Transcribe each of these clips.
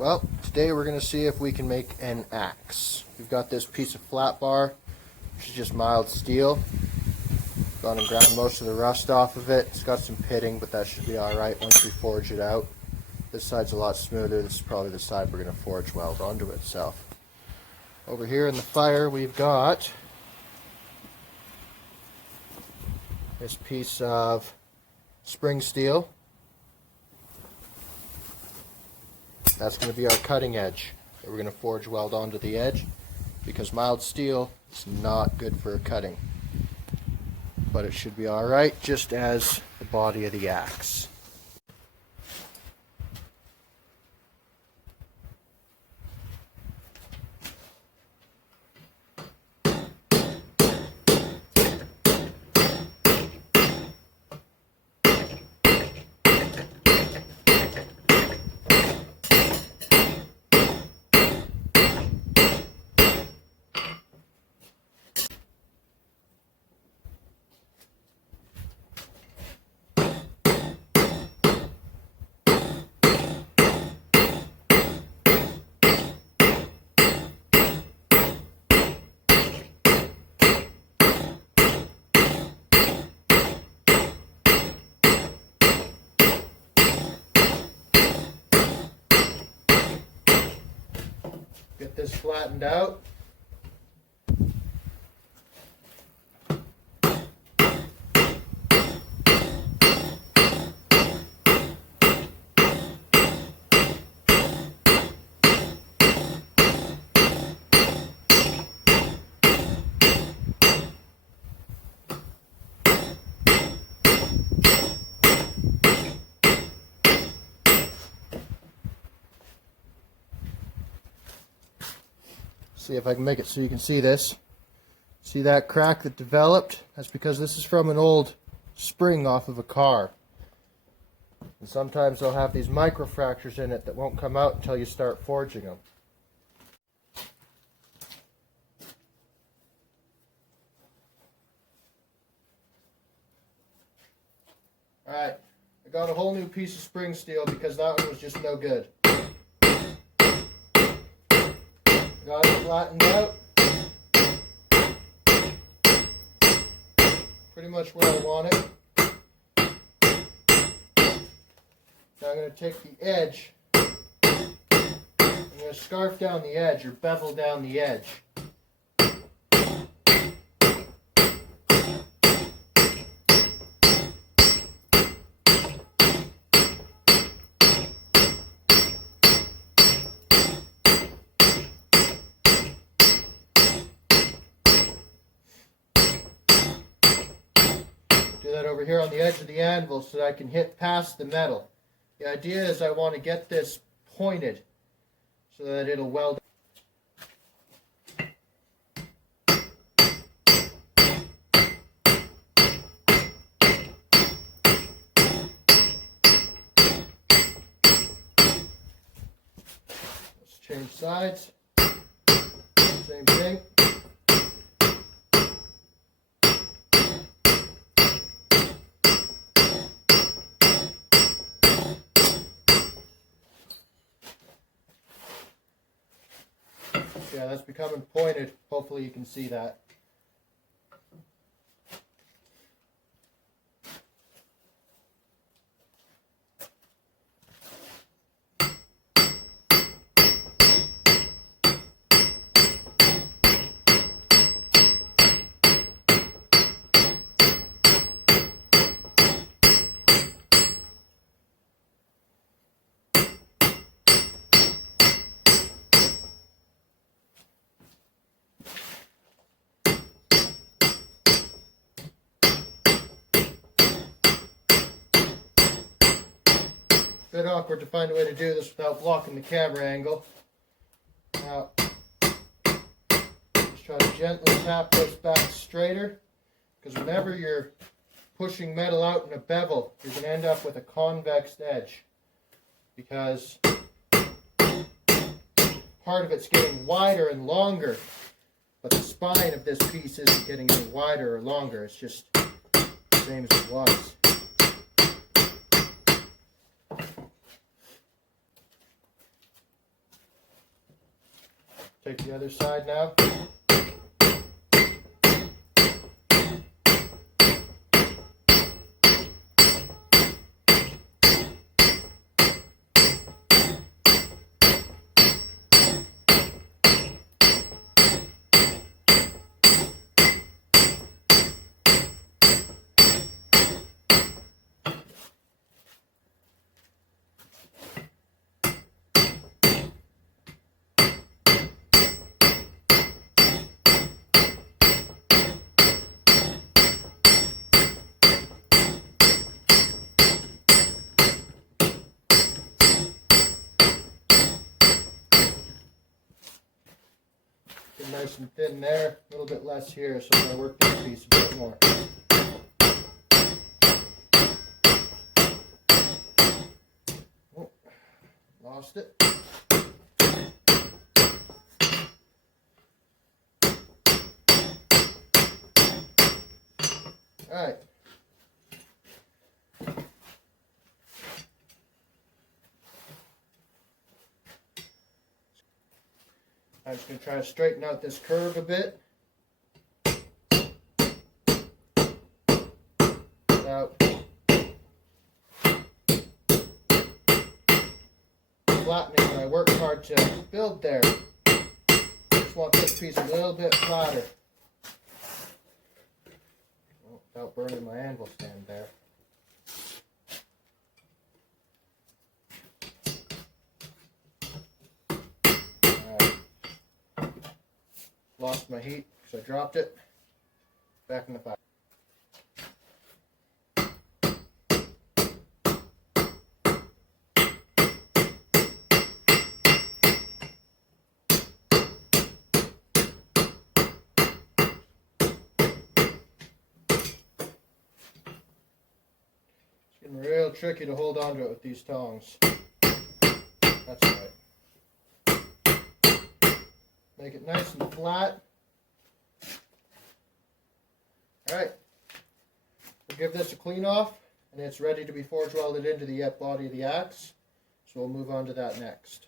Well, today we're going to see if we can make an axe. We've got this piece of flat bar, which is just mild steel. Gone and ground most of the rust off of it. It's got some pitting, but that should be alright once we forge it out. This side's a lot smoother. This is probably the side we're going to forge weld onto itself. Over here in the fire we've got this piece of spring steel. That's going to be our cutting edge that we're going to forge weld onto the edge, because mild steel is not good for cutting. But it should be alright, just as the body of the axe. Get this flattened out. See if I can make it so you can see this. See that crack that developed? That's because this is from an old spring off of a car. And sometimes they'll have these microfractures in it that won't come out until you start forging them. Alright, I got a whole new piece of spring steel because that one was just no good. Got it flattened out. Pretty much where I want it. Now I'm going to take the edge. I'm going to scarf down the edge, or bevel down the edge. Do that over here on the edge of the anvil so that I can hit past the metal. The idea is I want to get this pointed so that it'll weld. Let's change sides. Same thing. Yeah, that's becoming pointed. Hopefully you can see that. Bit awkward to find a way to do this without blocking the camera angle. Now, just try to gently tap this back straighter, because whenever you're pushing metal out in a bevel, you're going to end up with a convex edge, because part of it's getting wider and longer, but the spine of this piece isn't getting any wider or longer. It's just the same as it was. Take the other side now. Get nice and thin there, a little bit less here, so I'm going to work this piece a bit more. Oh, lost it. All right. I'm just going to try to straighten out this curve a bit. Without flattening what I worked hard to build there. Just want this piece a little bit flatter. Oh, without burning my anvil stand there. Lost my heat because I dropped it. Back in the fire. It's getting real tricky to hold on to it with these tongs. That's all right. Make it nice and flat. Alright, we'll give this a clean off, and it's ready to be forge welded into the body of the axe. So we'll move on to that next.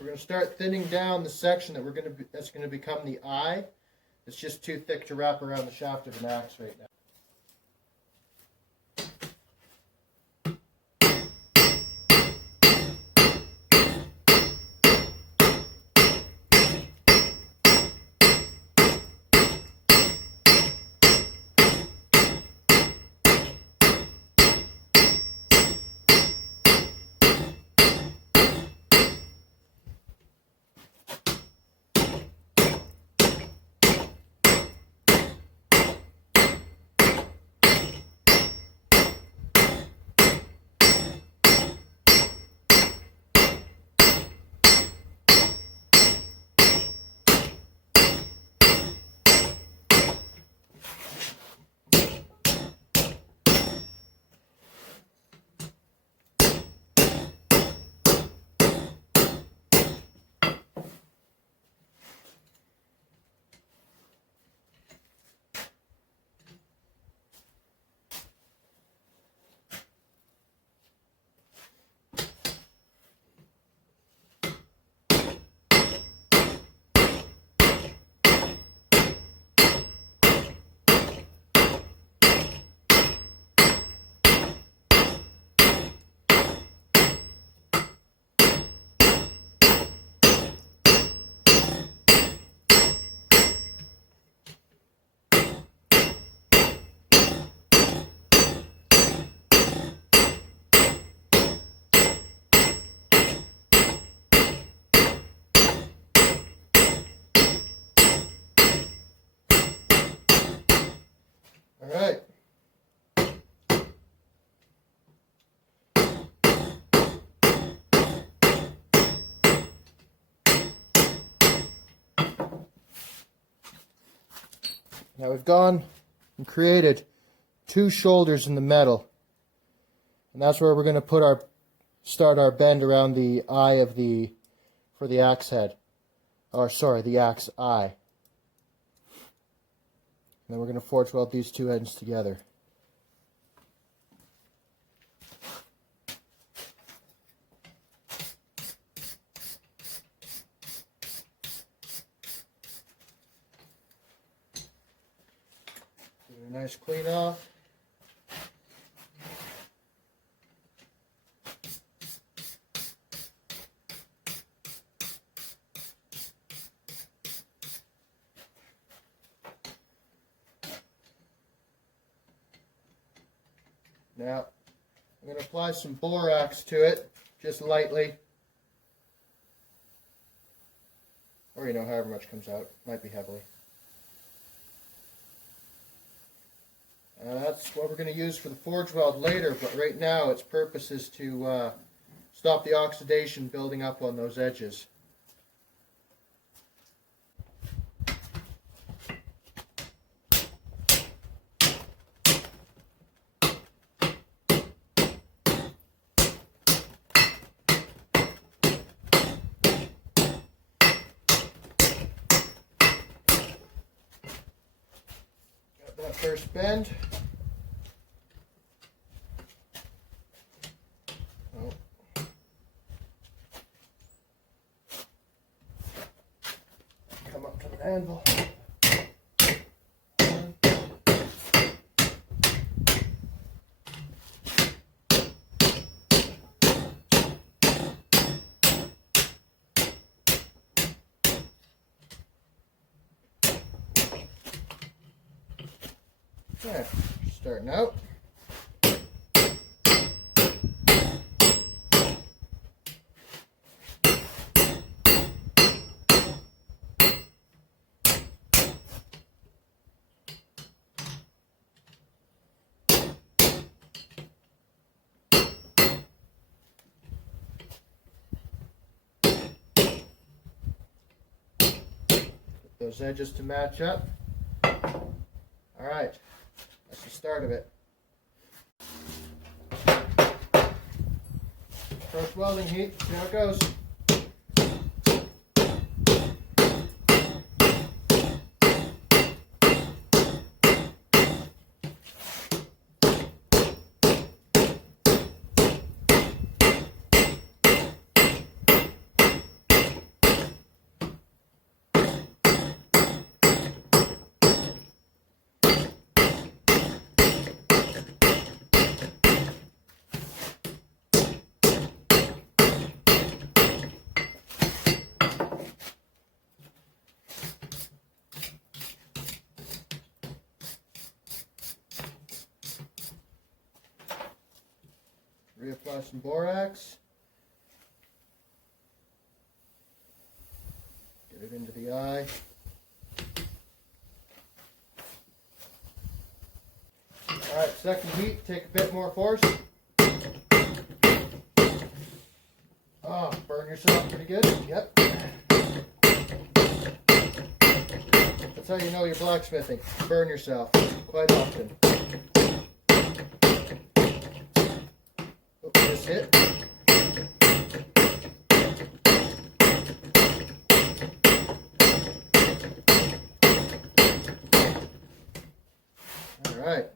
We're going to start thinning down the section that's going to become the eye. It's just too thick to wrap around the shaft of an axe right now. All right. Now we've gone and created 2 shoulders in the metal. And that's where we're going to start our bend around the eye of for the axe head. Or sorry, the axe eye. And then we're going to forge weld these 2 ends together. Give it a nice clean off. Now, I'm going to apply some borax to it, just lightly. Or, however much comes out. Might be heavily. That's what we're going to use for the forge weld later, but right now its purpose is to stop the oxidation building up on those edges. Got that first bend. Come up to the anvil. Okay, starting out. Those edges to match up. All right, that's the start of it. First welding heat, see how it goes. Reapply some borax. Get it into the eye. Alright, second heat, take a bit more force. Oh, burn yourself pretty good. Yep. That's how you know you're blacksmithing. Burn yourself quite often. Just hit. All right.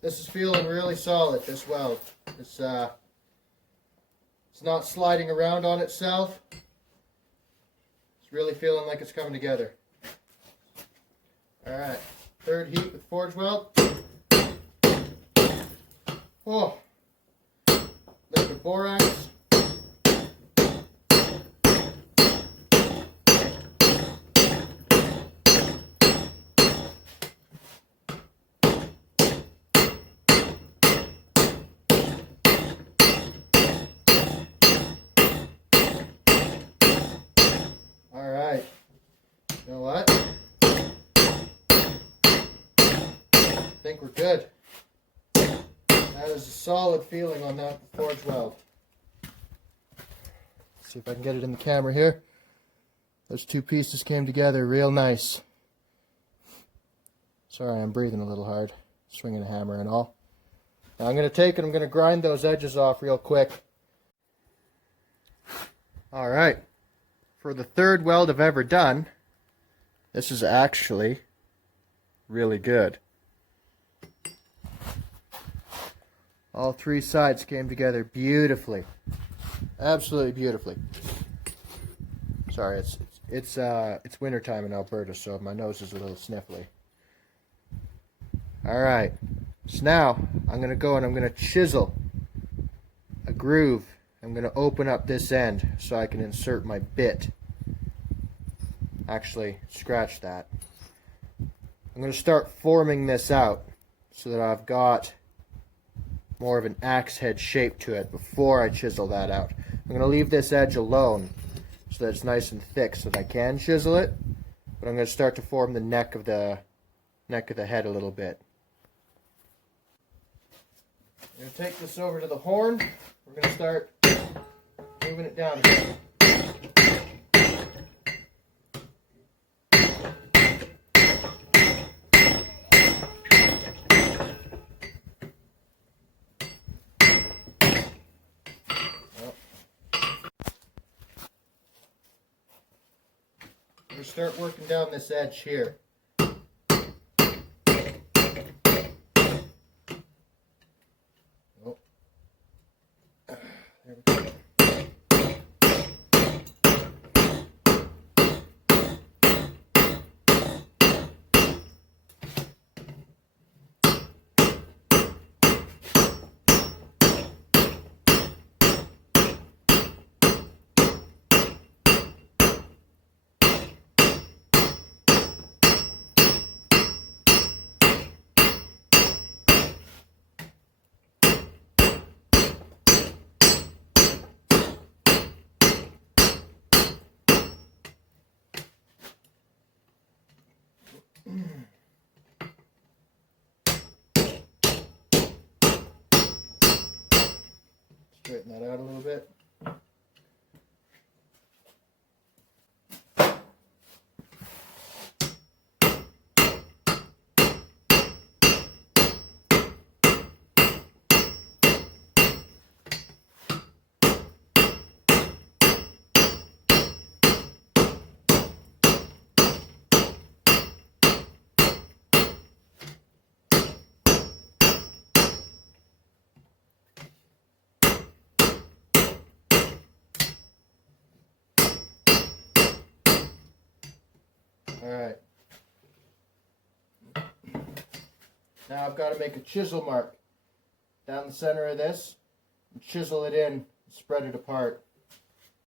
This is feeling really solid, this weld. It's not sliding around on itself. It's really feeling like it's coming together. All right. Third heat with forge weld. Oh, liquid borax. All right. You know what? think we're good. That is a solid feeling on that forge weld. See if I can get it in the camera here. Those two pieces came together real nice. Sorry, I'm breathing a little hard, swinging a hammer and all. Now I'm going to take it, I'm going to grind those edges off real quick. Alright, for the third weld I've ever done, this is actually really good. All three sides came together beautifully. Absolutely beautifully. Sorry, it's winter time in Alberta, so my nose is a little sniffly. Alright, so now I'm going to go and I'm going to chisel a groove. I'm going to open up this end so I can insert my bit. Actually, scratch that. I'm going to start forming this out so that I've got more of an axe head shape to it before I chisel that out. I'm going to leave this edge alone so that it's nice and thick so that I can chisel it, but I'm going to start to form the neck of the head a little bit. I'm going to take this over to the horn. We're going to start moving it down a bit. We're going to start working down this edge here. Oh. There we go. Straighten that out a little bit. Alright. Now I've got to make a chisel mark down the center of this and chisel it in and spread it apart.